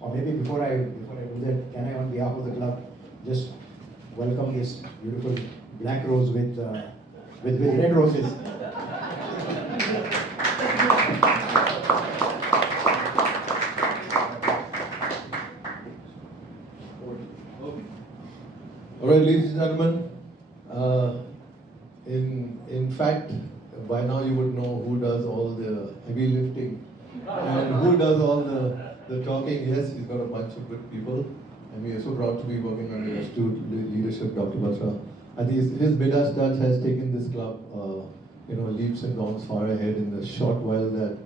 Or maybe before I do that, can I, on behalf of the club, just welcome this beautiful black rose with red roses. All right, ladies and gentlemen, in fact, by now you would know who does all the heavy lifting and who does all the talking. Yes, he's got a bunch of good people, and we are so proud to be working under the astute leadership, Dr. Batra. I think his Midas touch has taken this club, leaps and bounds far ahead in the short while that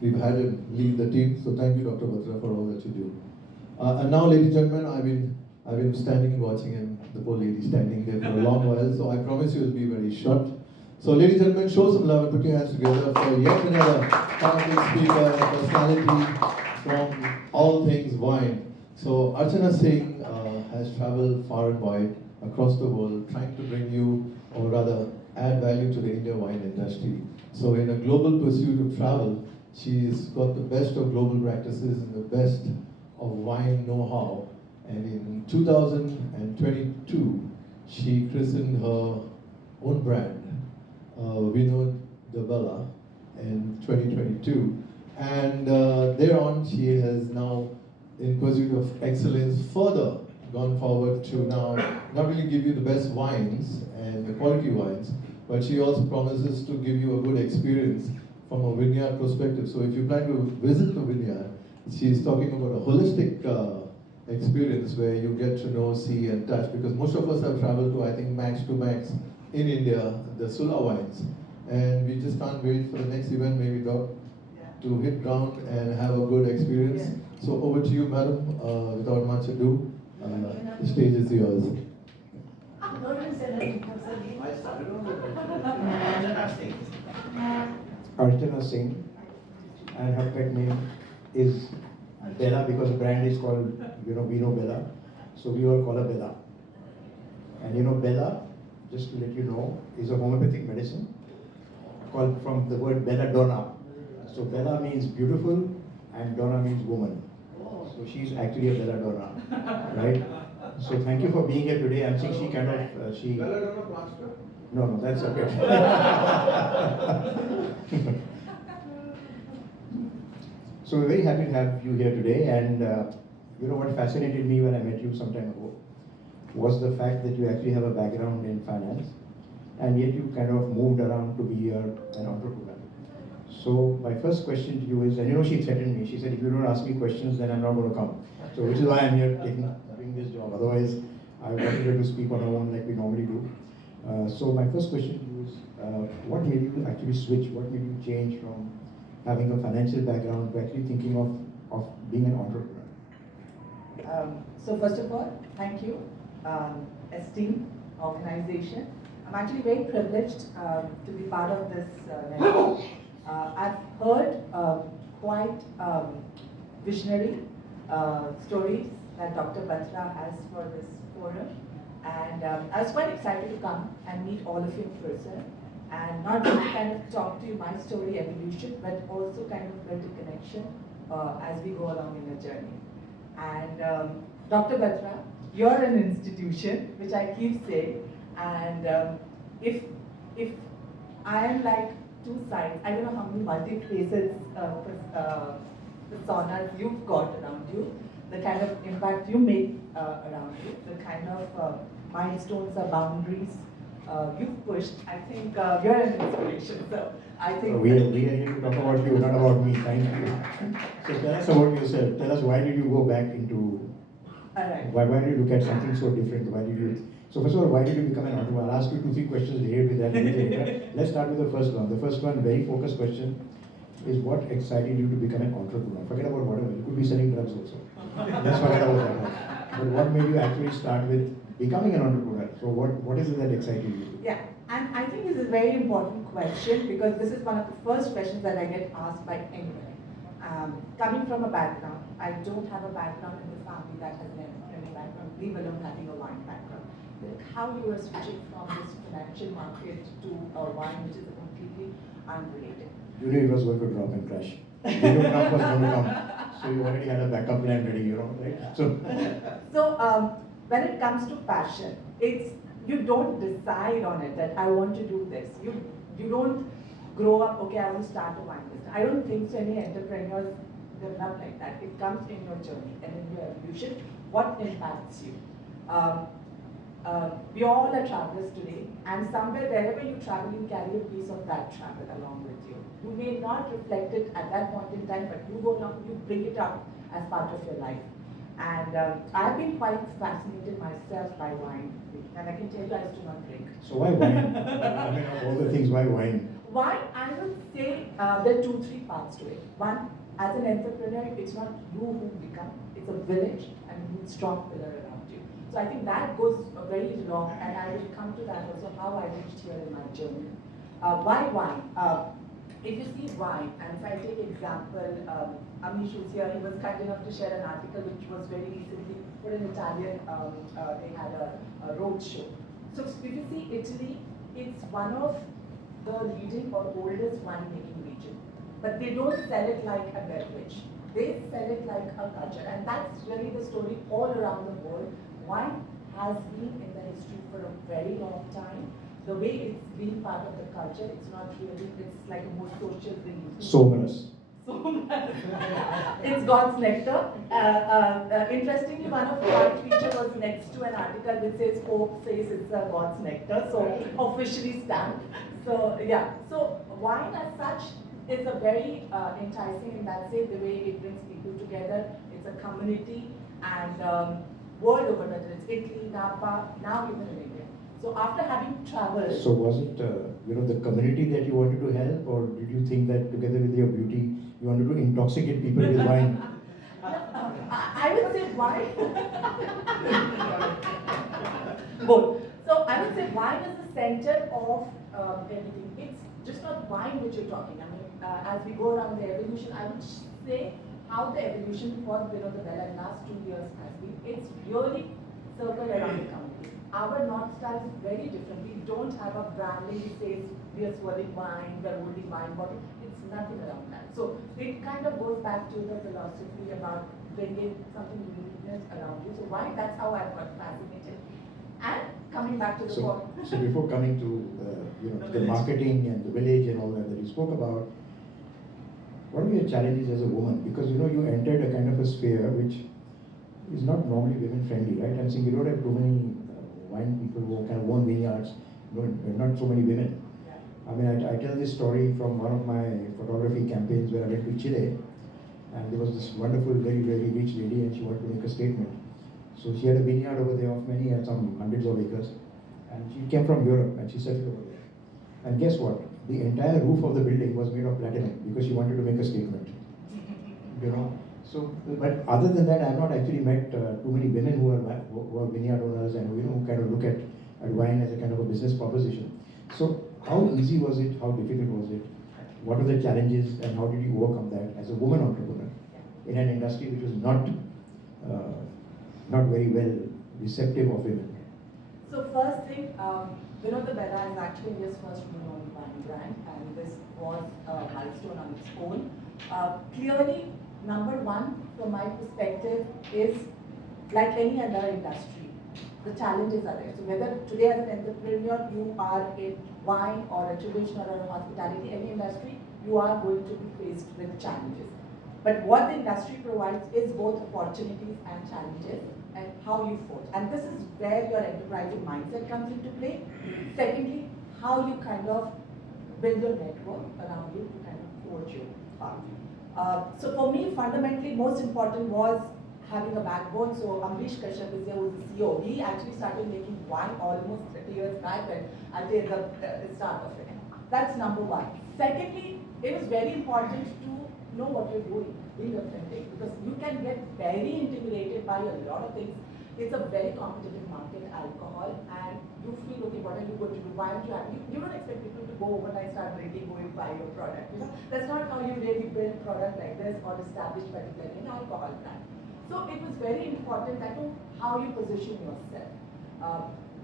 we've had him lead the team. So thank you, Dr. Batra, for all that you do. And now, ladies and gentlemen, I've been standing and watching him, the poor lady standing there for a long while, so I promise you it'll be very short. So ladies and gentlemen, show some love and put your hands together for yet another powerful speaker and personality from all things wine. So Archana Singh has traveled far and wide across the world trying to bring you, or rather add value to the Indian wine industry. So in a global pursuit of travel, she's got the best of global practices and the best of wine know-how. And in 2022, she christened her own brand, VinoDeBella, in 2022. And thereon, she has now, in pursuit of excellence, further gone forward to now not only give you the best wines and the quality wines, but she also promises to give you a good experience from a vineyard perspective. So if you plan to visit the vineyard, she's talking about a holistic experience where you get to know, see and touch, because most of us have traveled to, I think, max to max in India, the Sula wines. And we just can't wait for the next event, maybe Doc, to hit ground and have a good experience. Yeah. So over to you, madam, without much ado, the stage is yours. Archana Singh, and her pet name is Bella because the brand is called, VinoDeBella. So we all call her Bella. And Bella, just to let you know, is a homeopathic medicine called from the word belladonna. So Bella means beautiful and Donna means woman. So she's actually a belladonna, right? So thank you for being here today. I'm seeing she kind of, Belladonna plaster? No, that's okay. So we're very happy to have you here today, and what fascinated me when I met you some time ago was the fact that you actually have a background in finance, and yet you kind of moved around to be an entrepreneur. So my first question to you is, and she threatened me, she said, if you don't ask me questions, then I'm not going to come. So which is why I'm here doing this job. Otherwise, I wanted her to speak on her own like we normally do. So my first question to you is, what made you actually switch? What made you change from having a financial background to actually thinking of being an entrepreneur? So first of all, thank you, esteemed organization. I'm actually very privileged to be part of this network. I've heard quite visionary stories that Dr. Batra has for this forum. And I was quite excited to come and meet all of you in person and not just kind of talk to you my story evolution, but also kind of build a connection as we go along in the journey. And Dr. Batra, you're an institution, which I keep saying, and if I am like two sides, I don't know how many multi-faceted personas you've got around you, the kind of impact you make around you, the kind of milestones or boundaries you've pushed. I think you're an inspiration. So I think we are here to talk about you, not about me. Thank you. So tell us about yourself. Tell us, why did you go back into? Right. Why did you look at something so different? Why did you? So first of all, why did you become an entrepreneur? I'll ask you 2-3 questions related with that later. Let's start with the first one. The first one, very focused question, is what excited you to become an entrepreneur? Forget about whatever. You could be selling drugs also. Let's forget about that one. But what made you actually start with becoming an entrepreneur? So what is it that excited you? Yeah, and I think this is a very important question because this is one of the first questions that I get asked by anyone. Coming from a background, I don't have a background in the family that has an entrepreneurial background, leave alone having a wine background. Like how you are switching from this financial market to a wine which is completely unrelated. You knew it was going to drop and crash. You knew Trump was going to come. So you already had a backup plan ready, right? So, So when it comes to passion, it's you don't decide on it that I want to do this. You don't grow up, okay, I want to start a wine business. I don't think so any entrepreneurs develop like that. It comes in your journey and in your evolution, what impacts you. Um, we all are travelers today, and somewhere, wherever you travel, you carry a piece of that travel along with you. You may not reflect it at that point in time, but you go along, you bring it up as part of your life. And I've been quite fascinated myself by wine, and I can tell you I still not drink. so why wine? I mean, of all the things, why wine? Why? I would say there are 2-3 parts to it. One, as an entrepreneur, it's not you who become, it's a village and you need strong pillar around you. So I think that goes very long, and I will come to that also, how I reached here in my journey. Why wine? If you see wine, and if I take example, Amish who's here, he was kind enough to share an article which was very recently for an Italian, they had a road show. So if you see Italy, it's one of the leading or oldest winemaking region. But they don't sell it like a beverage. They sell it like a culture. And that's really the story all around the world. Wine has been in the history for a very long time. The way it's been part of the culture, it's not really, it's like a more social thing. Somerous. It's God's nectar. Interestingly, one of the wine feature was next to an article which says Pope says it's God's nectar, so officially stamped. So yeah, so wine as such is a very enticing in that way, the way it brings people together. It's a community, and world over, whether it's Italy, Napa, now even in India. So after having traveled. So was it, the community that you wanted to help, or did you think that together with your beauty, you wanted to intoxicate people with wine? I would say wine. Both. So I would say wine is the center of everything. It's just not wine which you're talking. I mean, as we go around the evolution, I would say how the evolution for VinoDeBella in the last 2 years has been. It's really circled around the community. Our North Star is very different. We don't have a branding that says we are swirling wine, we are holding wine bottle. It's nothing around that. So it kind of goes back to the philosophy about bringing something uniqueness around you. So why? That's how I got fascinated. And coming back to the point. So before coming to the marketing and the village and all that you spoke about, what were your challenges as a woman? Because you entered a kind of a sphere which is not normally women friendly, right? I'm saying you don't have too many wine people who kind of own vineyards, not so many women. Yeah. I mean, I tell this story from one of my photography campaigns where I went to Chile, and there was this wonderful, very, very rich lady, and she wanted to make a statement. So she had a vineyard over there of many, some hundreds of acres, and she came from Europe, and she settled over there. And guess what? The entire roof of the building was made of platinum because she wanted to make a statement. So, but other than that, I have not actually met too many women who are vineyard owners and who kind of look at wine as a kind of a business proposition. So, how easy was it? How difficult was it? What were the challenges, and how did you overcome that as a woman entrepreneur in an industry which was not very well receptive of women? So first thing, VinoDeBella is actually India's first women-owned wine brand, and this was a milestone on its own. Clearly, number one, from my perspective, is like any other industry, the challenges are there. So whether today as an entrepreneur you are in wine or a traditional or a hospitality, any industry, you are going to be faced with challenges. But what the industry provides is both opportunities and challenges, and how you forge. And this is where your enterprising mindset comes into play. Secondly, how you kind of build your network around you to kind of forge your path. So for me, fundamentally, most important was having a backbone. So Amrish Kashyap is here, who's the CEO. He actually started making wine almost 30 years back, and I did the start of it. That's number one. Secondly, it was very important to know what you're doing, being authentic, because you can get very intimidated by a lot of things. It's a very competitive market, alcohol, and you feel, okay, what are you going to do? Why aren't you happy? You don't expect people to go overnight, start drinking, go and buy your product. That's not how you really build product like this or establish particularly an alcohol brand. So it was very important that how you position yourself.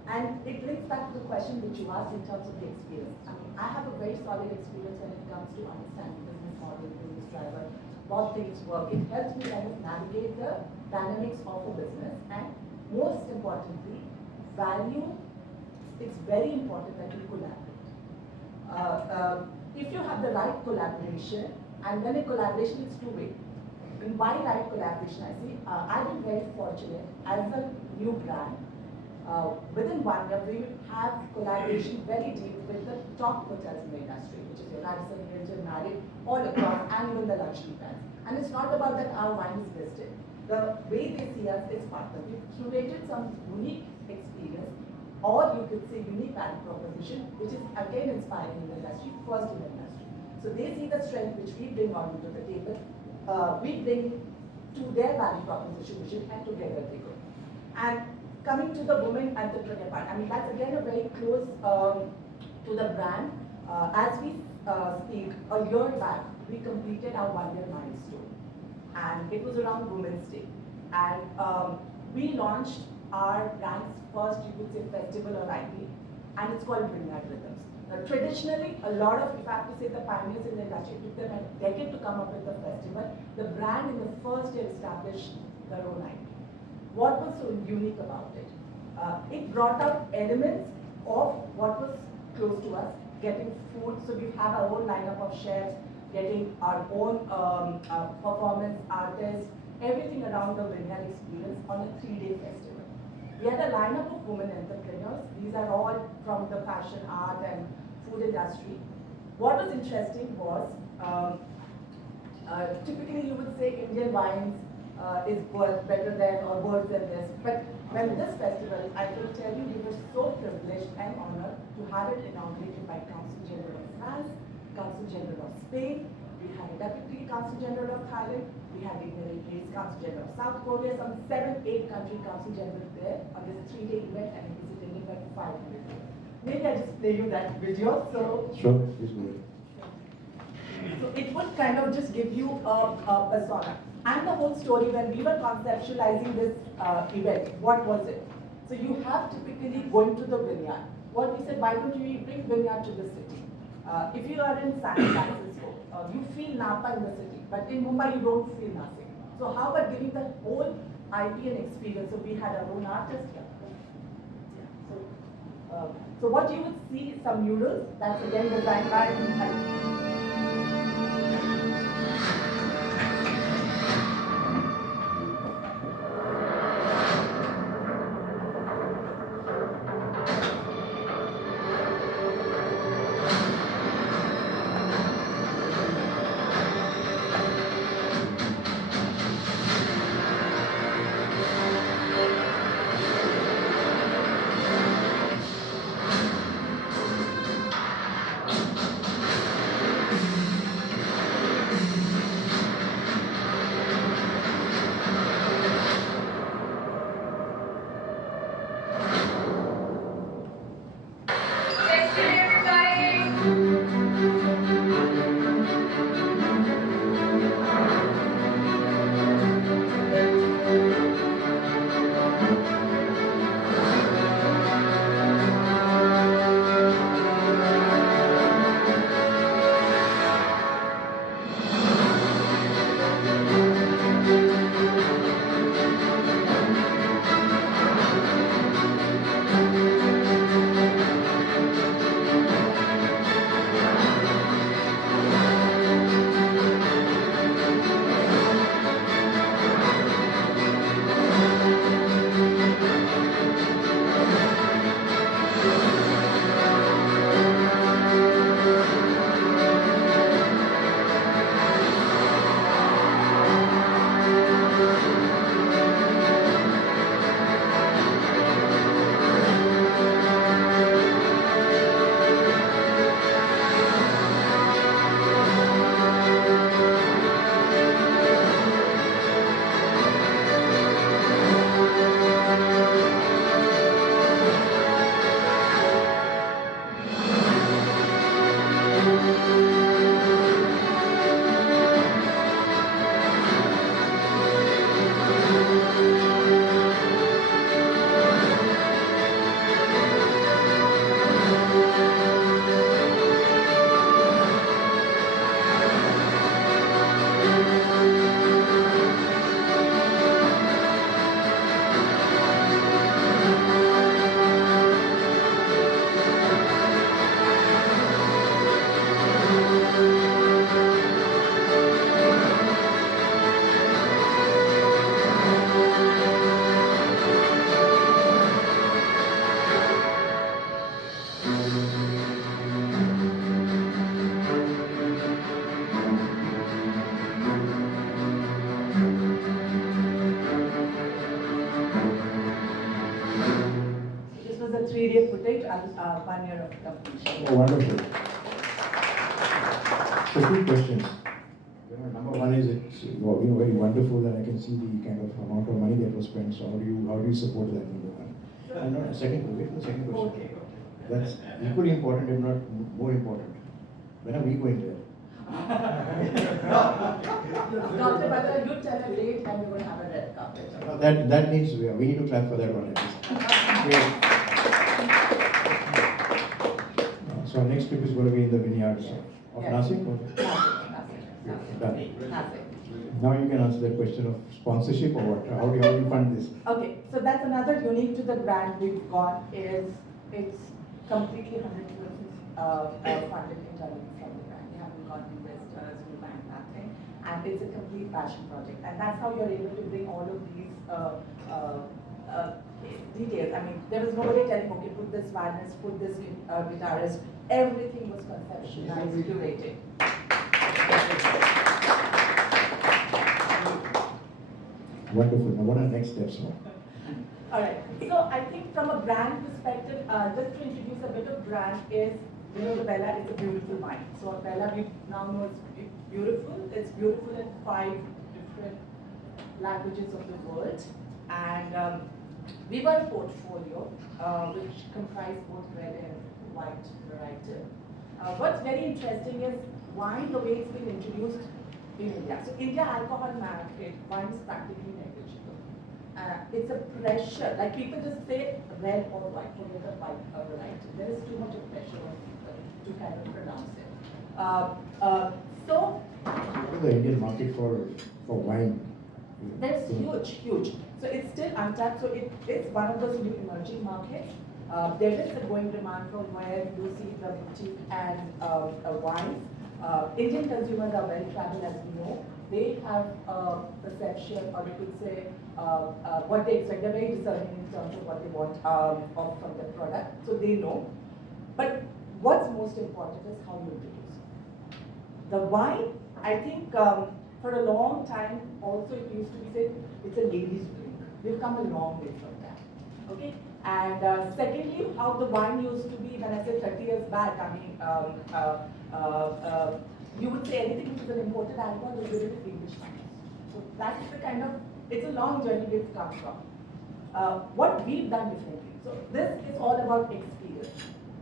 And it links back to the question which you asked in terms of the experience. I mean, I have a very solid experience when it comes to understanding business model, business driver. what things work. It helps me kind of navigate the dynamics of a business, and most importantly, value. It's very important that you collaborate. If you have the right collaboration, and then a collaboration is two-way. In my right collaboration, I see, I've been very fortunate as a new brand. Within 1 year, we will have collaboration very deep with the top hotels in the industry, which is your Radisson, Hilton, Marriott, all across, and even the luxury brands. And it's not about that our wine is listed. The way they see us is partners. We've curated some unique experience, or you could say unique value proposition, which is again inspiring in the industry, first in the industry. So they see the strength which we bring onto the table, we bring to their value proposition vision, and together they go. And coming to the women entrepreneur part, I mean, that's again a very close to the brand. As we speak, a year back, we completed our 1-year milestone. And it was around Women's Day. And we launched our brand's first, you could say, festival or IP, and it's called Vineyard Rhythms. Now, traditionally, a lot of, if I have to say, the pioneers in the industry, it took them a decade to come up with the festival. The brand in the first year established their own IP. What was so unique about it? It brought out elements of what was close to us, getting food. So we have our own lineup of chefs, getting our own performance artists, everything around the Vineyard experience on a 3-day festival. We had a lineup of women entrepreneurs. These are all from the fashion, art, and food industry. What was interesting was, typically you would say Indian wines is worth better than or worse than this. But when this festival, I can tell you, we were so privileged and honored to have it inaugurated by Consul General of France, Consul General of Spain. We had a Deputy Consul General of Thailand. We had a Consul General of South Korea. Some 7-8 country Consul Generals there on this 3-day event, and it was attended by 500 people. Maybe I just play you that video. So sure, please go ahead. So it would kind of just give you a persona. And the whole story, when we were conceptualizing this event, what was it? So you have typically going to the vineyard. What we said, why don't you bring vineyard to the city? If you are in San Francisco, you feel Napa in the city, but in Mumbai you don't feel nothing. So how about giving the whole idea and experience? So we had our own artist here. So what you would see is some murals that's again designed by 1 year of completion. Oh, wonderful. So two questions. Number one is it's very wonderful, and I can see the kind of amount of money that was spent. So how do you support that? Number one. And no, wait for the second question. Okay. That's equally important, if not more important. When are we going there? Dr. Bhatta, you tell a date and we're going to have a red carpet. That needs we need to clap for that one at least. So our next trip is going to be in the vineyards of Nasik. Nasik. Now you can answer that question of sponsorship or what? How do you fund this? Okay, so that's another unique to the brand we've got is it's completely 100% funded internally from the brand. We haven't got investors, we bank nothing, and it's a complete passion project. And that's how you're able to bring all of these details. I mean, there was nobody telling, okay, put this violinist, put this guitarist. Everything was conceptualized, curated. Wonderful. Now what are the next steps now? All right. So I think from a brand perspective, just to introduce a bit of brand is, VinoDeBella is a beautiful wine. So Bella, we now know it's beautiful. It's beautiful in 5 different languages of the world. And we got a portfolio which comprised both red and white variety. What's very interesting is wine, the way it's been introduced in India. So India alcohol market, wine is practically negligible. It's a pressure, like people just say red or white, forget the white variety. There is too much of pressure on people to kind of pronounce it. So What is the Indian market for wine? there's huge. So it's still untapped. So it's one of those new emerging markets. There is a growing demand from where you see the boutique and wines. Indian consumers are well traveled, as we know. They have a perception, or you could say, what they expect. They're very discerning in terms of what they want from the product, so they know. But what's most important is how you introduce it. The wine, I think, for a long time, also it used to be said it's a ladies' drink. We've come a long way from that. Okay. And secondly, how the wine used to be, when I say 30 years back, I mean, you would say anything which is an imported alcohol is really English wine. So that's the kind of, it's a long journey we've come from. What we've done differently. So this is all about experience.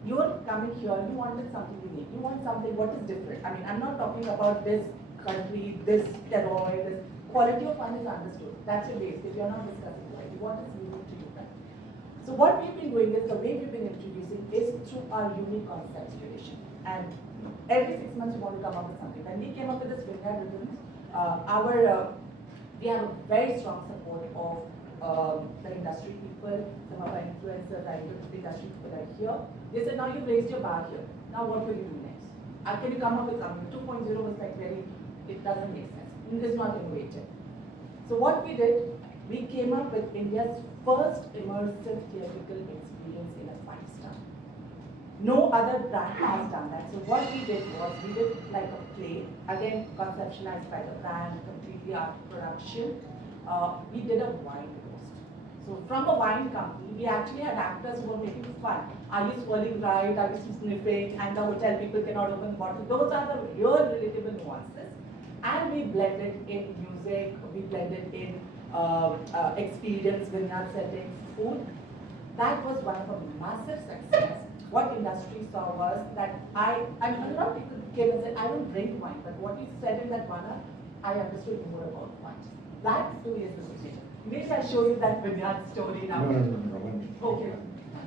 You're coming here, you wanted something unique. You want something, what is different? I mean, I'm not talking about this country, this terroir, this quality of wine is understood. That's your base. If you're not discussing wine, what is unique to you? So what we've been doing is, the way we've been introducing is through our unique concept curation. And every 6 months we want to come up with something. When we came up with this Vineyard ribbons, we have a very strong support of the industry people. Some of our influencers, the industry people are here. They said, now you've raised your bar here. Now what will you do next? Can you come up with something? 2.0 was like it doesn't make sense. It's not innovative. So what we did, we came up with India's first immersive theatrical experience in a 5-star. No other brand has done that. So what we did was, we did like a play, again conceptualized by the brand, completely art production. We did a wine roast. So from a wine company, we actually had actors who were making fun. Are you swirling right? Are you sniffing? And the hotel people cannot open the bottle. Those are the real relatable nuances. And we blended in music, we blended in experience, vineyard settings, food. That was one of a massive success. What industry saw was that a lot of people came and said, I don't drink wine, but what you said in that manner, I understood more about wine. That to me is the situation. Maybe I'll show you that vineyard story now. No. Okay.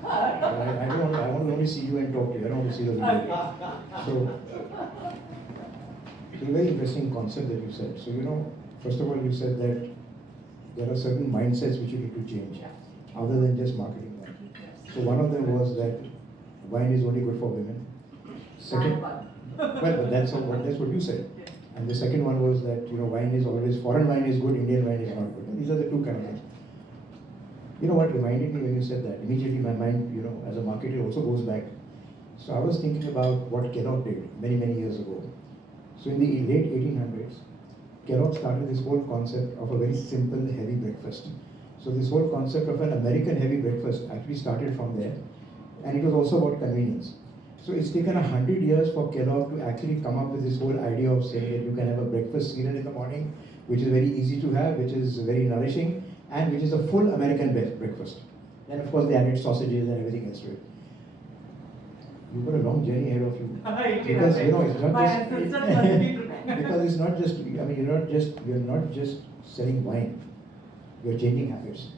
I want to only see you and talk to you. I don't want to see the video. So, it's a very interesting concept that you said. So, first of all, you said that there are certain mindsets which you need to change, other than just marketing wine. So one of them was that wine is only good for women. Second, well, but that's what you said. And the second one was that wine is always, foreign wine is good, Indian wine is not good. And these are the two kind of things. You know what reminded me when you said that? Immediately my mind, as a marketer also goes back. So I was thinking about what Kellogg did many years ago. So in the late 1800s, Kellogg started this whole concept of a very simple, heavy breakfast. So this whole concept of an American heavy breakfast actually started from there. and it was also about convenience. So it's taken 100 years for Kellogg to actually come up with this whole idea of saying that you can have a breakfast cereal in the morning, which is very easy to have, which is very nourishing, and which is a full American breakfast. Then of course they added sausages and everything else to it. You've got a long journey ahead of you. Because you know, it's not because it's not just, I mean, you're not just selling wine, you're changing habits.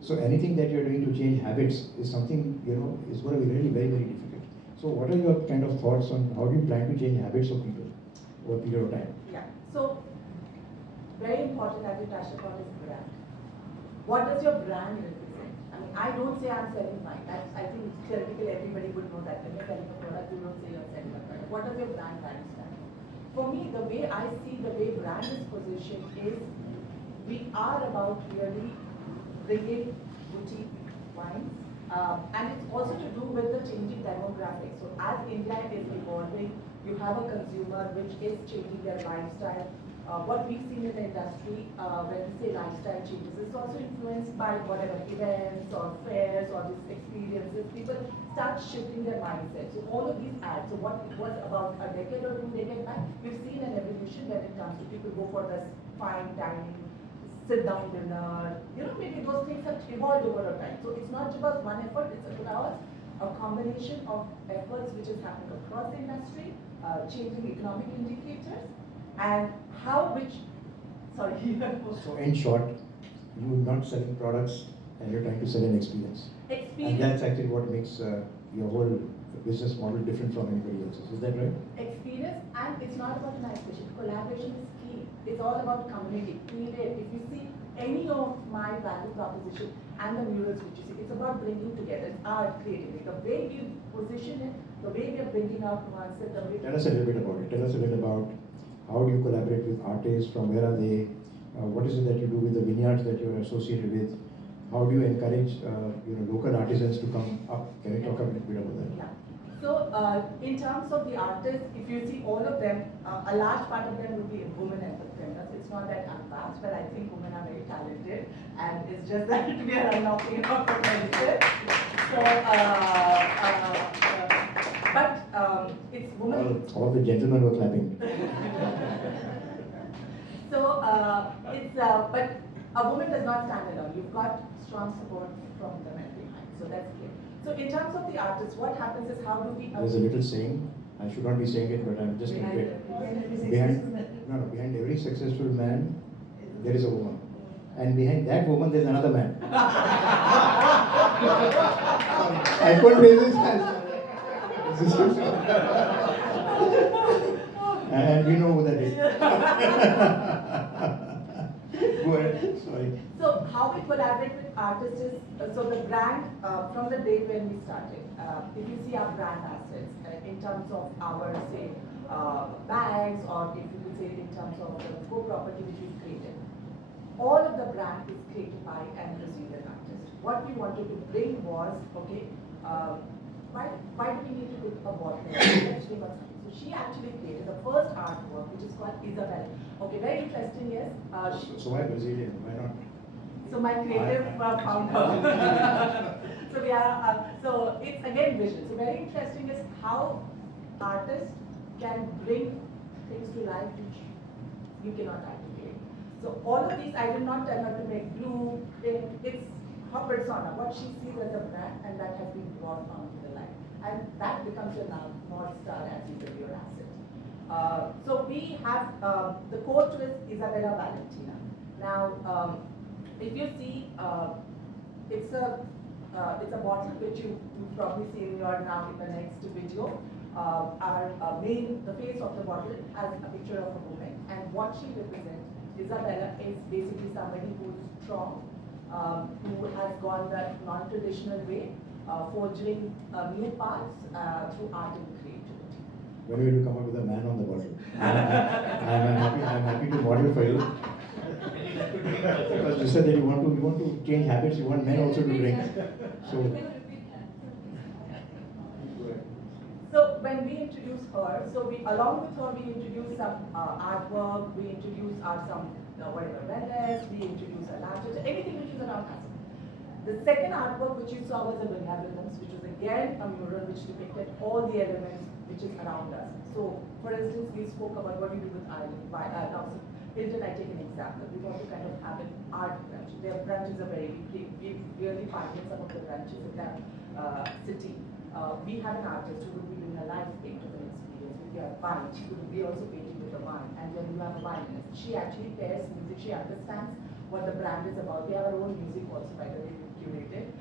So anything that you're doing to change habits is something, you know, is going to be really very, very difficult. So what are your kind of thoughts on how do you plan to change habits of people over a period of time? Yeah, so very important as you touched upon is brand. What does your brand represent? I mean, I don't say I'm selling wine. I think theoretically everybody would know that when you're selling a product, you don't say you're selling a product. What does your brand value stand for? For me, the way I see the way brand is positioned is we are about really bringing boutique wines. And it's also to do with the changing demographics. So as India is evolving, you have a consumer which is changing their lifestyle. What we've seen in the industry, when we say lifestyle changes, it's also influenced by whatever events or fairs or these experiences. People start shifting their mindset. So all of these add. So what it was about a decade or 2 decades back, we've seen an evolution when it comes to people go for this fine dining, sit-down dinner. You know, maybe those things have evolved over a time. So it's not just one effort, it's about a combination of efforts which is happening across the industry, changing economic indicators, and how which, sorry. So in short, you're not selling products and you're trying to sell an experience. And that's actually what makes your whole business model different from anybody else's. Is that right? Experience, and it's not about an isolation. Collaboration is key. It's all about community. If you see any of my value proposition and the murals which you see, it's about bringing together. It's art, creativity. The way we position it, the way we are bringing out nuances, the way. Tell us a little bit about it. Tell us a little about how do you collaborate with artists, from where are they, what is it that you do with the vineyards that you're associated with, how do you encourage local artisans to come up? Can you talk a little bit about that? Yeah. So in terms of the artists, if you see all of them, a large part of them would be women entrepreneurs. It's not that I'm vast, but I think women are very talented, and it's just that we are unlocking our potential. So, it's women. All the gentlemen were clapping. So but a woman does not stand alone. You've got strong support from the men behind. So that's clear. So in terms of the artists, what happens is how do we? There's a little saying. I should not be saying it, but I'm just going to it. Behind every successful man, there is a woman. And behind that woman, there's another man. I couldn't raise his hand. And we know who that is. Go ahead, sorry. So how we collaborate with artists is, so the brand, from the day when we started, if you see our brand assets, in terms of our, say, bags, or if you could say in terms of the co-property which we've created, all of the brand is created by an Brazilian artist. What we wanted to bring was, okay, why do we need to put a bottle? Let's think about something. So she actually created the first artwork, which is called Isabella. Okay, very interesting, yes. So why Brazilian? Why not? So my creative founder. So we are. So it's again vision. So very interesting is how artists can bring things to life which you cannot articulate. So all of these, I did not tell her to make blue. It's her persona, what she sees as a brand, and that has been brought onto the life. And that becomes your North Star as you build your asset. So we have, the core twist, Isabella Valentina. Now, if you see, it's a bottle which you probably see in your now in the next video. The face of the bottle has a picture of a woman, and what she represents, Isabella, is basically somebody who's strong, who has gone that non-traditional way, forging new paths through art and creativity. When will you come up with a man on the bottle? I'm happy to model for you. Because you said that you want to change habits, you want men also to drink. So when we introduce her, so we along with her we introduce some artwork, we introduce some whatever wellness, we introduce a larger, everything which is around us. The second artwork which you saw was a Vineyard, which was again a mural which depicted all the elements which is around us. So, for instance, we spoke about what we do with Ireland. Now, so Hilton, I take an example. We want to kind of have an art branch. Their branches are very, we really find in some of the branches in that city. We have an artist who will be doing a live paint of an experience with your wine. She could be also painting with the wine. And then you have a violinist. She actually pairs music. She understands what the brand is about. We have our own music also, by the way, we curated.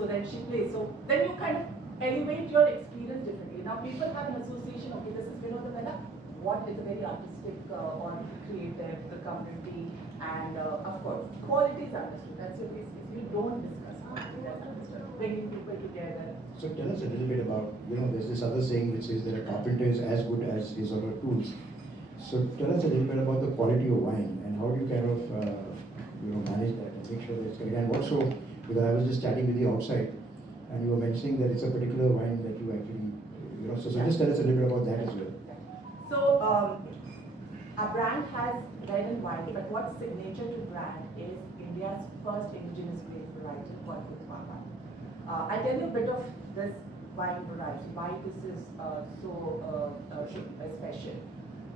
So then she plays. So then you kind of elevate your experience differently. Now people have an association, okay, this is VinoDeBella. What is a very artistic or creative, the community, and of course, quality is understood. That's your basis. You don't discuss quality, that's understood. Bringing people together. So tell us a little bit about, there's this other saying which says that a carpenter is as good as his or her tools. So tell us a little bit about the quality of wine and how do you kind of manage that and make sure that it's correct. And also, because I was just chatting with you outside and you were mentioning that it's a particular wine that you actually, so just tell us a little bit about that as well. So, our brand has red and white, but what's signature to brand is India's first indigenous grape variety called Wineyard. I'll tell you a bit of this wine variety, why this is so special.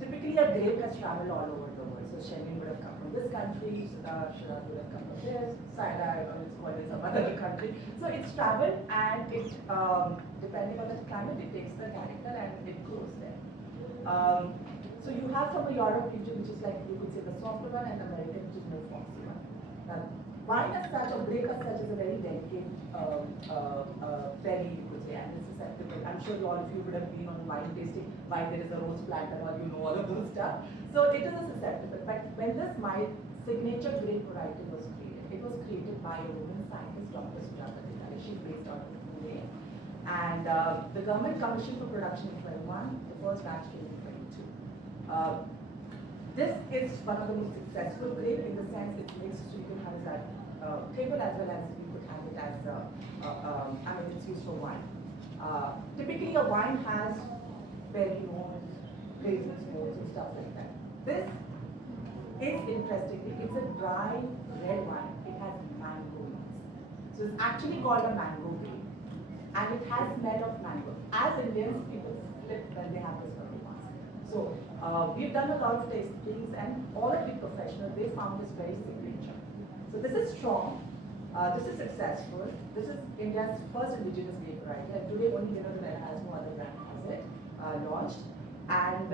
Typically, a grape has traveled all over the world. So, Chenin would have come from this country, Shiraz would have come from this, Cider, it's called in some other country. So, it's traveled and it, depending on the climate, it takes the character and it grows there. So you have from the Europe region, which is like, you could say the softer one, and American, which is more foxy one. Now, wine as such, or grape as such, is a very delicate berry, you could say, and it's susceptible. I'm sure all of you would have been on wine tasting, why there is a rose plant and all, all of those stuff. So it is a susceptible. But when this my signature grape variety was created, it was created by a woman scientist, Dr. Sujata Ditali. She's based out of Pune. And the government commissioned for production in 21, the first batch came in 22. This is one of the most successful grape in the sense it's mixed, so you can have it at table as well as you could have it as, it's used for wine. Typically a wine has berry notes, raisins notes and stuff like that. This is interestingly, it's a dry red wine. It has mango notes. So it's actually called a mango grape. And it has smell of mango. As Indians, people flip when they have this very once. So we've done a lot of tastings, and all of the professionals, they found this very signature. So this is strong. This is successful. This is India's first indigenous grape variety. And today only VinoDeBella has no other brand has it launched. And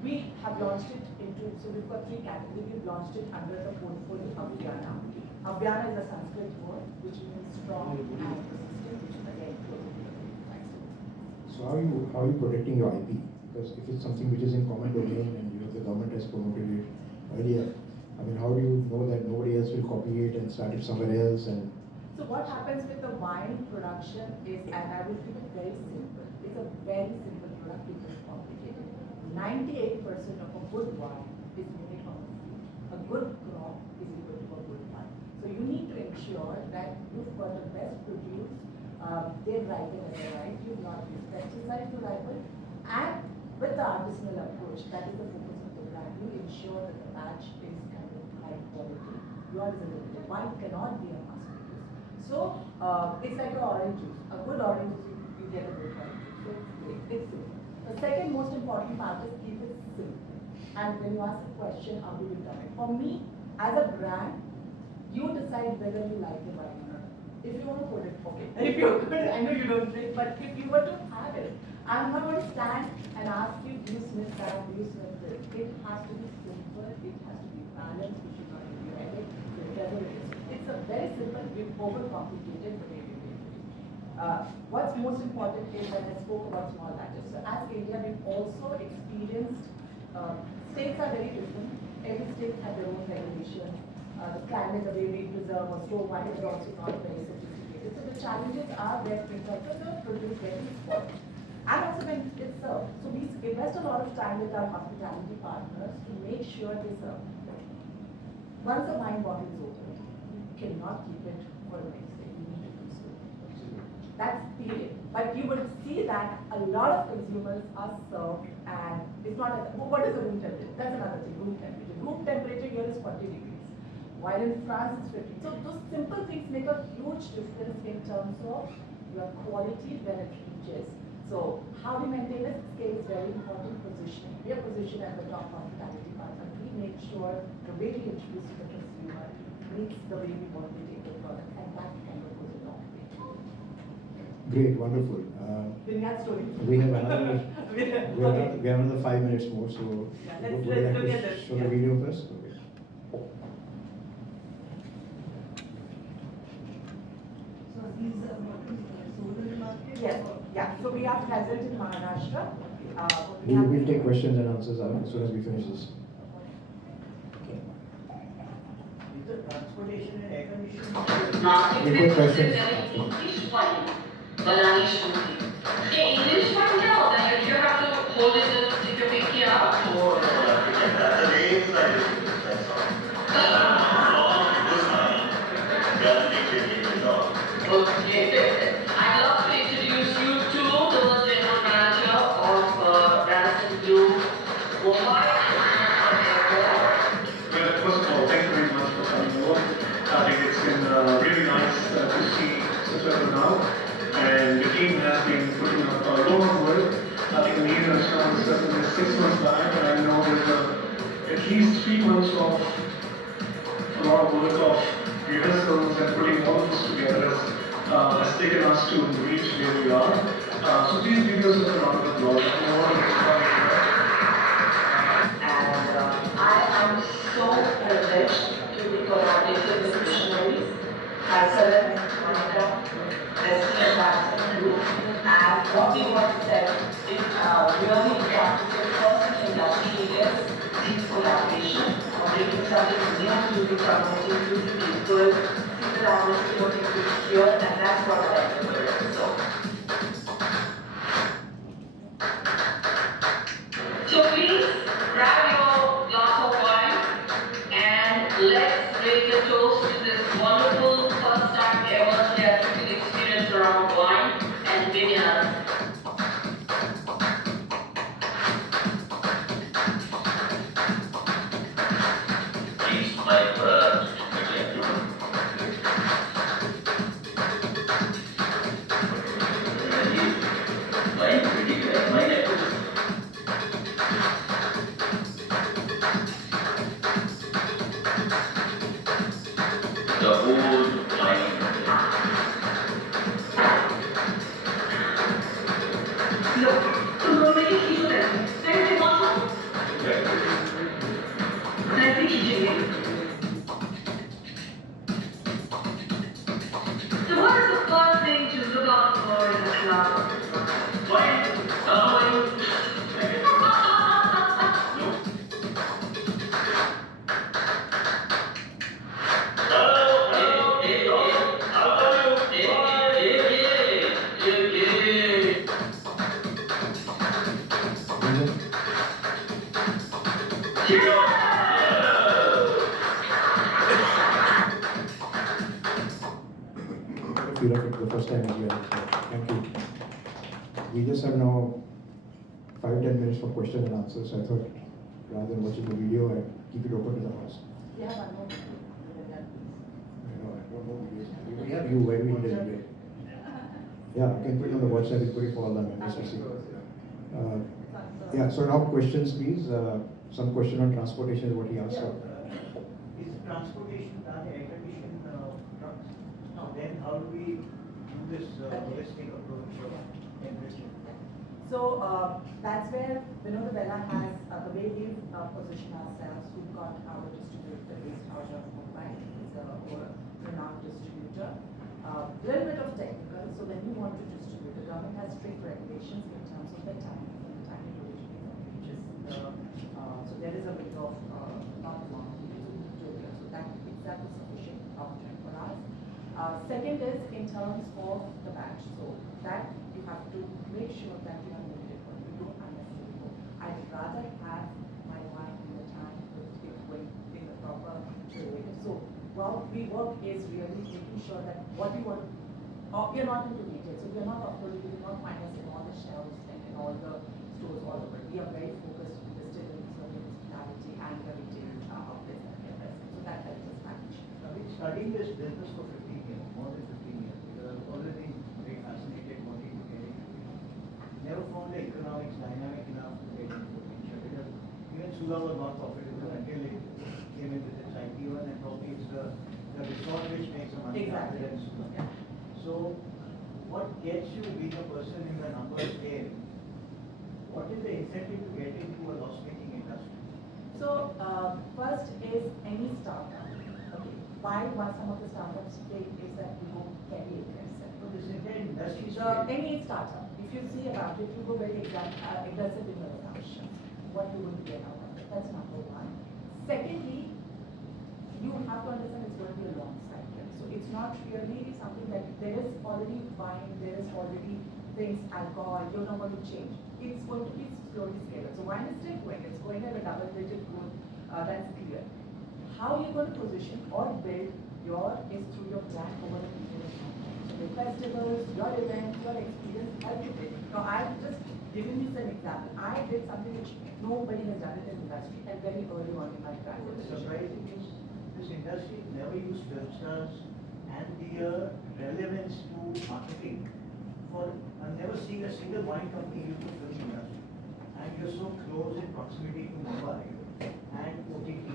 we have launched it into. So we've got 3 categories. We've launched it under the portfolio of Archana. Archana is a Sanskrit word which means strong and persistent, which is again close to the text. So how are you protecting your IP? Because if it's something which is in common domain and the government has promoted it earlier, how do you know that nobody else will copy it and start it somewhere else? And so what happens with the wine production is, and I will keep it very simple. It's a very simple product which is complicated. 98% of a good wine is made from a seed. A good crop is equal to a good wine. So you need to ensure that you've got the best produce, they're ripened at the right, you've not used pesticides to ripen, and with the artisanal approach, that is the focus of the brand, you ensure that the batch is kind of high quality. Yours is a limited. Wine cannot be a mass produce. So it's like an orange juice. A good orange juice, you get a good orange juice. So it's great. It's simple. The second most important part is keep it simple. And when you ask the question, how do you done it? For me, as a brand, you decide whether you like the wine or not. If you want to put it, okay. If you're good, I know you don't drink, but if you were to have it, I'm not going to stand and ask you, do you sniff that, do you sniff this? It has to be simple, it has to be balanced, we should not be heavy, whatever it is. It's a very simple, we've overcomplicated the way we do it. What's most important is that I spoke about small batches. So as India, we've also experienced, states are very different. Every state has their own regulations. The climate, the way we preserve or store wine is also not very sophisticated. So the challenges are there in terms of the produce getting spoiled. And also when it's served. So we invest a lot of time with our hospitality partners to make sure they serve. Once a wine bottle is open, you cannot keep it for the next day. You need to consume it. That's period. But you will see that a lot of consumers are served, and it's not what is the room temperature? That's another thing, room temperature. Room temperature here is 40 degrees. while in France it's 50. So those simple things make a huge difference in terms of your quality where it reaches. So how we maintain this scale is very important positioning. We are positioned at the top hospitality part, but we make sure the way we introduce to the consumer meets the way we want to take the product, and that kind of goes a long way. Great, wonderful. Vineyard story. We have another. We have another 5 minutes more, so Yeah, would you let's like look to at this. show the video first. Okay. So these are solar market? Yes, yeah. So we are present in Maharashtra. We'll take questions and answers as soon as we finish this. Is the transportation and air conditioning? We take questions. English वाली बनानी शुरू की ये English वाली क्या होता है you have to hold it if you pick it up or That's the name that is that's all. okay I'd love to introduce you to the general manager of Radisson Blu Mumbai Well, first of all, thank you very much for coming over. I think it's been really nice to see such a now, and the team has been putting up a lot of work. I think me and Archana discussed this 6 months back, and I know there's at least 3 months of a lot of work of rehearsals and putting all of this together has taken us to reach where we are. So these videos are not the blog. I want to get started here. and I am so privileged to be collaborating with missionaries as well as Monica, President Radisson Blu, and what we want to say is really practicing first in industry leaders, deep collaboration, of bringing something new to the community, to the people, see the honesty what you could hear, and that's what I like to do. So please grab your glass of wine and let's raise a toast to this wonderful first time ever theatrical experience around wine and vineyards. Please, my brother, the whole line. Look, तुम मेरी खींचो कैसे मौसम कैसे खींचेंगे So what is the first thing to look out for in a flower? Wine. Feel of it the first time as well. So thank you. We just have now 5-10 minutes for question and answers. I thought rather than watching the video, I'd keep it open to the house. Yeah, one more. I don't know videos. We have you, why do we need a video? Yeah, I can put it on the WhatsApp, we put it for all the members to see. Yeah, so now questions please. Some question on transportation is what he asked. Is transportation are the air conditioned trucks? Now then how do we do this holistic approach of temperature? So that's where VinoDeBella has the way we've positioned ourselves. We've got our distributor based out of Mumbai. He's a renowned distributor. Little bit of technical. So when you want to distribute, the government has strict regulations in terms of the time and the time in which which is so there is a bit of not long to do it. So that is sufficient option for us. Second is in terms of the batch. So that you have to make sure that you are limited, but you don't unnecessarily go. I'd rather have my wine in the tank with it going in the proper way. So what we work is really making sure that what we want, we are not into retail. So we are not offering, you will not find us in all the shelves and in all the stores all over. We are very focused on distilleries, hospitality, and the retail outlets that we are present. So that helps us manage. studying this business for 15 years, more than 15 years, because I've always been very fascinated wanting to get into it. Never found the economics dynamic enough to get into venture, because even Sula was not profitable until it came in with its IPO, and probably it's the resort which makes the money rather than Sula. Yeah. So, what gets you being a person in the numbers game? What is the incentive to get into a loss-making industry? So, first is any startup. Okay. Why some of the startups fail is that you go very aggressive. So this entire industry is So, any startup, if you see about it, you go very aggressive in your assumptions. What you will get out of it. That's number one. Secondly, you have to understand it's going to be a long cycle. So it's not really something that there is already wine, there is already things, alcohol, you're not going to change. It's going to be slowly scaled. So wine is still going, it's going at a double-digit growth, that's clear. How you're going to position or build is through your brand over a period of time. So your festivals, your events, your experience, everything. Now I've just given you some example. I did something which nobody has done in the industry and very early on in my brand. What's surprising is this industry never used film stars and their relevance to marketing. I've never seen a single wine company use the film industry. And you're so close in proximity to Mumbai and OTT.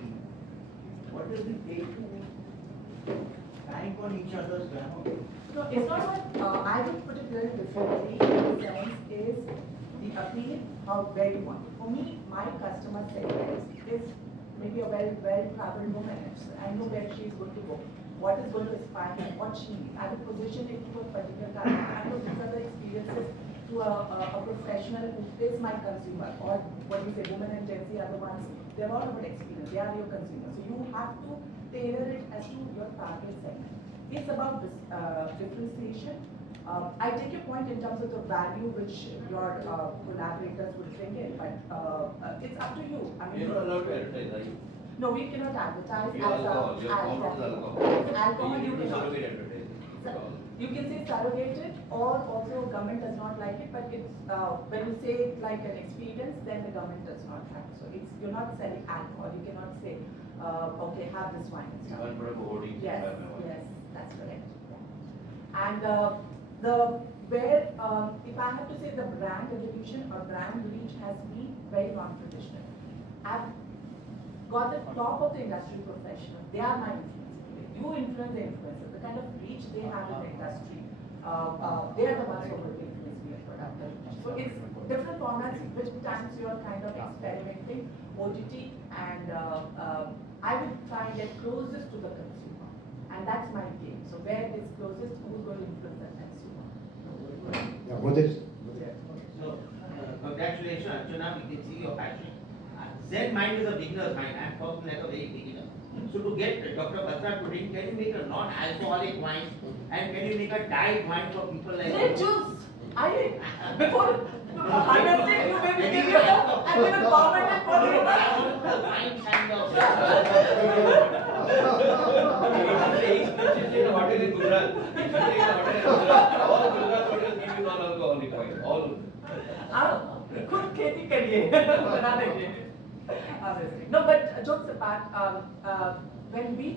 What does it take to bank on each other's glamour? No, it's not what I would put it very differently. In the sense is the appeal, how where you want it. For me, my customer segment is maybe a well-traveled woman. I know where she is going to go. What is going to inspire her, what she needs. I would position it to a particular customer. I know these are the experiences to a professional who is my consumer. Or what you say, women and Gen Z are the ones, they're all about experience. They are your consumers. So you have to tailor it as to your target segment. It's about this differentiation. I take your point in terms of the value which your collaborators would bring in, but it's up to you. I mean, you're not allowed to advertise, are you? no, we cannot advertise Your alcohol, your alcohol. Alcohol you You do cannot. surrogate advertising. You can say surrogated, or also government does not like it, but it's when you say it like an experience, then the government does not like it. So it's you're not selling alcohol. You cannot say, okay, have this wine and You stuff. can't put up a hoarding. Yes, yes, that's correct. Yeah. And if I have to say the brand evolution or brand reach has been very non-traditional. I've got the top of the industry professional. They are my influencers. You influence the influencers. The kind of reach they have in the industry, they are the ones who are going to influence me as product. So it's different formats, which times you are kind of experimenting, OTT, and I would try and get closest to the consumer. And that's my game. So where is closest, who's going to influence the consumer? Yeah, what is? So, congratulations, Archana, we can see your passion. Zen mind is a beginner's mind. I'm talking like a very beginner. So to get Dr. Batra to drink, can you make a non-alcoholic wine? And can you make a diet wine for people like Grape you? juice! Before harvesting, you may give you and then government for you. The wine kind of. Especially in a hotel in Gujarat. Especially in a hotel in Gujarat. All Gujarat hotels give you non-alcoholic wine. All of them. खुद खेती करिए बना देंगे no, but jokes apart, when we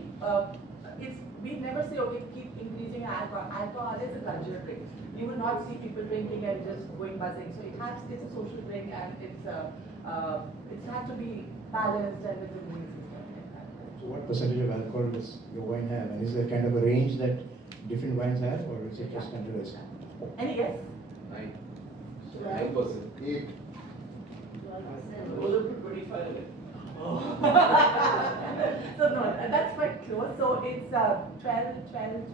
never say, okay, keep increasing alcohol. Alcohol is a cultural drink. You will not see people drinking and just going buzzing. So it's a social drink, and it has to be balanced and with the music. So what percentage of alcohol does your wine have? And is there kind of a range that different wines have, or is it just standardized? Any guess? 9%. 8. Goes up to 25. So no, that's quite close. So it's 12 to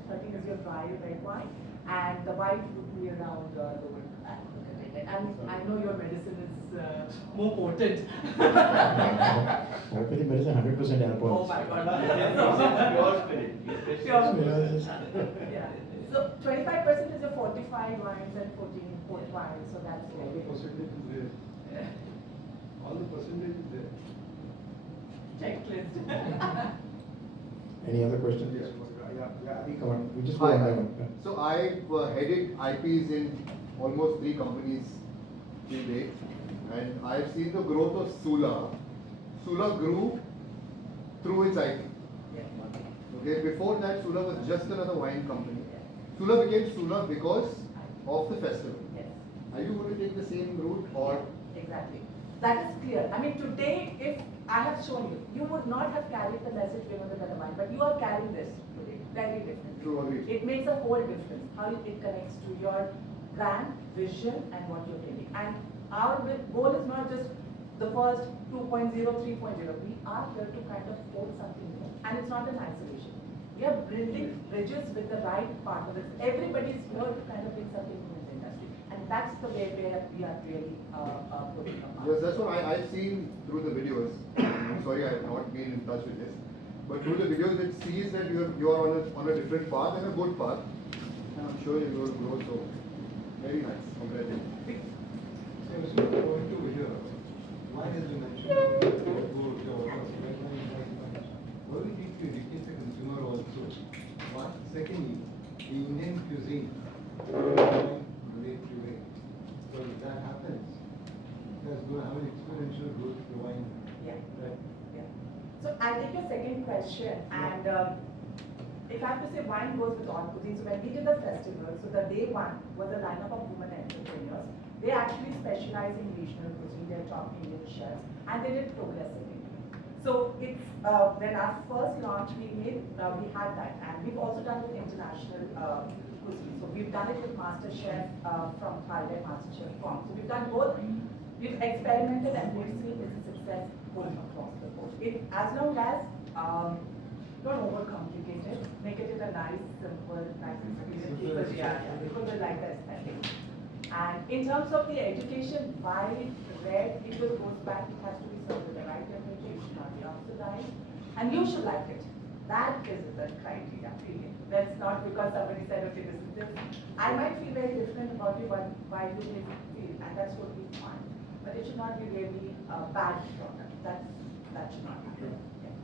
13 is your dry red wine, and the white would be around lower alcohol content. And I know your medicine is more potent. Homeopathy medicine 100% alcohol. Oh my God. Pure spirit. Yeah. So 25% is your fortified wines and 14 port wines. So that's All the percentage is there. All the percentage is there. checklist. Any other questions? Yes. Come on, we just go Hi, on by hi. one. So I've headed IPs in almost 3 companies till date, and I've seen the growth of Sula. Sula grew through its IP. Okay, before that, Sula was just another wine company. Sula became Sula because of the festival. Yes. Are you going to take the same route or? Exactly. That is clear. I mean, today, if I have shown you, you would not have carried the message VinoDeBella wine, but you are carrying this today, very differently. True, agree. It makes a whole difference, how it connects to your brand, vision, and what you're bringing. And our goal is not just the first 2.0, 3.0. We are here to kind of hold something new. And it's not an isolation. We are building bridges with the right partners. Everybody's here to kind of bring something new in the industry. And that's the way we are really putting up. Yes, that's what I've seen through the videos. I'm sorry I have not been in touch with this. But through the videos it sees that you are on a different path and a good path. And I'm sure you're going to grow, so very nice. Congratulations. So going to video, wine as you mentioned, what do you think to educate the consumer also? One, secondly, the Indian cuisine relate to it. So if that happens, that's going to have an exponential growth to the wine. Yeah. Right? Yeah. So I'll take your second question, and if I have to say, wine goes with all cuisine. So when we did the festival, so the day one was a lineup of women entrepreneurs. They actually specialize in regional cuisine. They're top Indian chefs, and they did progressively. So it's when our first launch we made, we had that, and we've also done with international cuisine. So we've done it with Master Chef from Thailand, Master Chef from. So we've done both. We've experimented, and we've seen it's a success going across the board. As long as don't overcomplicate it, make it a nice, simple, nice experience. People will like the aesthetic. And in terms of the education, white, red, it just goes back, it has to be served with the right temperature, it should not be oxidized, and you should like it. That is the criteria, really. That's not because somebody said, okay, this is this. I might feel very different about you, but why you may feel, and that's totally fine. But it should not be really a bad product. That should not happen. Yeah.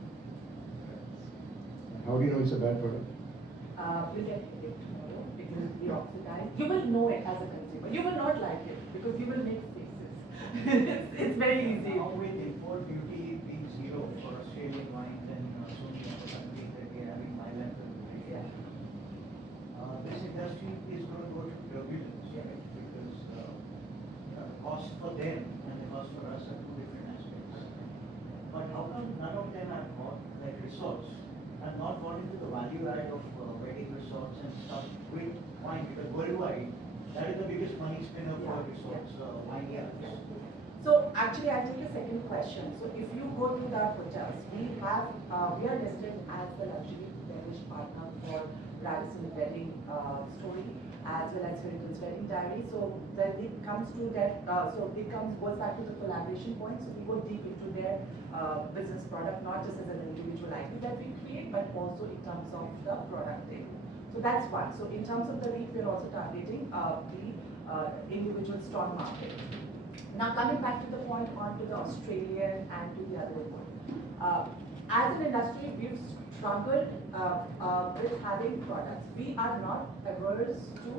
How do you know it's a bad product? We'll get it tomorrow. It will be oxidized. You will know it as a consumer. You will not like it because you will make faces. it's very easy. Now with import duty being zero for Australian wines and so many other countries that we are having bilateral relations, this industry is going to go through turbulence, right? Because the cost for them and the cost for us are two different aspects. But how come none of them have got like resorts and not gone into the value add of wedding resorts and stuff with wine? Because worldwide, that is the biggest money spinner for resorts, wine yards. So actually, I'll take the second question. So if you go to the hotels, we are listed as the luxury beverage partner for Radisson Wedding Story as well as Hilton's Wedding Diary. So when it comes to that, goes back to the collaboration point. So we go deep into their business product, not just as an individual IP that we create, but also in terms of the product they do. So that's one. So in terms of the reach, we're also targeting the individual store market. Now coming back to the point on to the Australian and to the other one. As an industry, we've struggled with having products. We are not averse to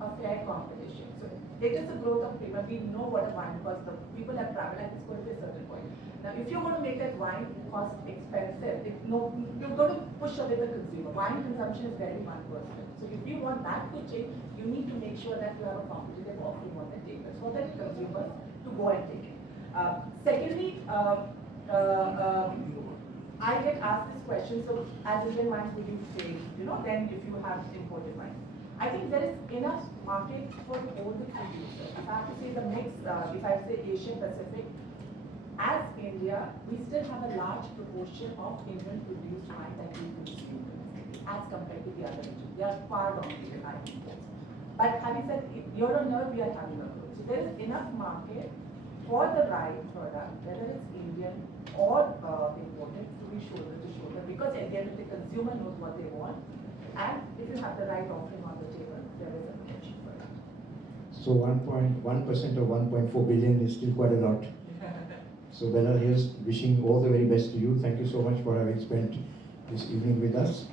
a fair competition. So it is the growth of people. We know what a wine costs. The people have traveled and it's going to be a certain point. Now if you're going to make that wine cost expensive, you're going to push away the consumer. Wine consumption is very one person. So if you want that to change, you need to make sure that you have a competitive offering on the table so that consumers to go and take it. Secondly, I get asked this question, so as Indian wines would you say, then if you have imported wine. I think there is enough market for all the producers. If I have to say the mix, if I say Asian Pacific, as India, we still have a large proportion of Indian produced wine that we consume as compared to the other regions. They are far dominated by imports. But having said, year on year we are having a growth. So there is enough market for the right product, whether it's Indian or imported, to be shoulder to shoulder. Because again, the consumer knows what they want, and if you have the right offering on the table, there is a potential for it. So 1.1% of 1.4 billion is still quite a lot. So Bella, here's wishing all the very best to you. Thank you so much for having spent this evening with us.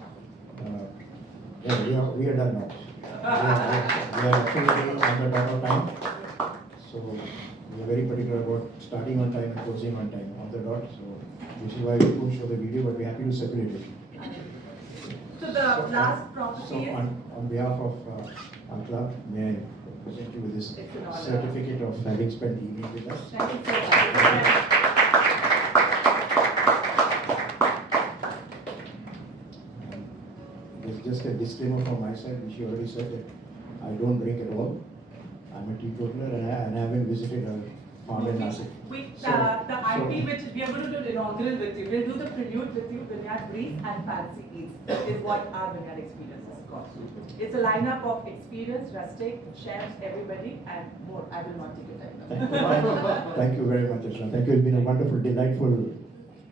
We are done now. We are actually on the top of time. So we are very particular about starting on time and closing on time, on the dot. So which is why we couldn't show the video, but we're happy to circulate it. So the last So property is. on behalf of our club, may I present you with this It's an honor. certificate of having spent the evening with us. Thank you so much. There's just a disclaimer from my side, which you already said that I don't drink at all. I'm a teetotaler and I haven't visited a farm in Nashik. The IP which we are going to do inaugural with you, we'll do the prelude with you, Vineyard Breeze and Fancy Eats is what our Vineyard experience is called. It's a lineup of experience, rustic, chefs, everybody and more. I will not take your time. Thank you very much, Archana. Thank you. It's been a wonderful, delightful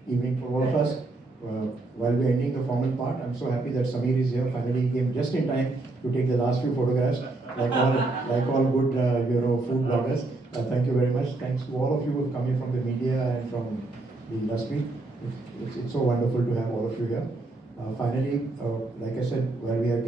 evening for all of us. While we're ending the formal part, I'm so happy that Samir is here. Finally, he came just in time to take the last few photographs, like all good, food bloggers. Thank you very much. Thanks to all of you who have come in from the media and from the industry. It's so wonderful to have all of you here. Finally, like I said, while we are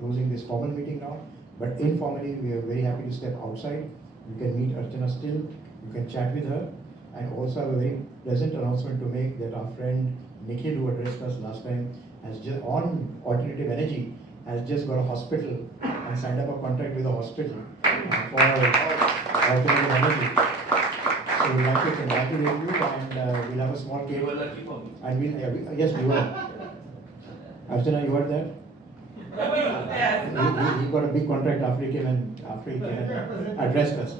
closing this formal meeting now, but informally, we are very happy to step outside. You can meet Archana still. You can chat with her. And also have a very pleasant announcement to make that our friend Nikhil, who addressed us last time, has just on alternative energy, has just got a hospital and signed up a contract with a hospital for alternative energy. So we'd like to congratulate you, and we'll have a small cake. You were lucky for me. And yes, we were. Archana, you heard that? He got a big contract after he came and addressed us.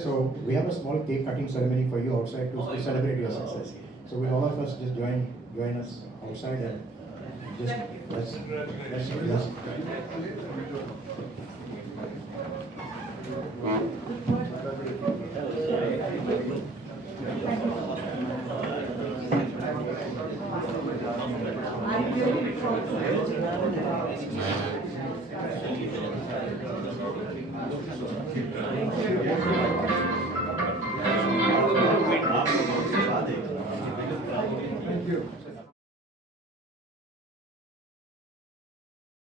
So we have a small cake cutting ceremony for you outside to celebrate your success. So will all of us just join us outside and just let's I really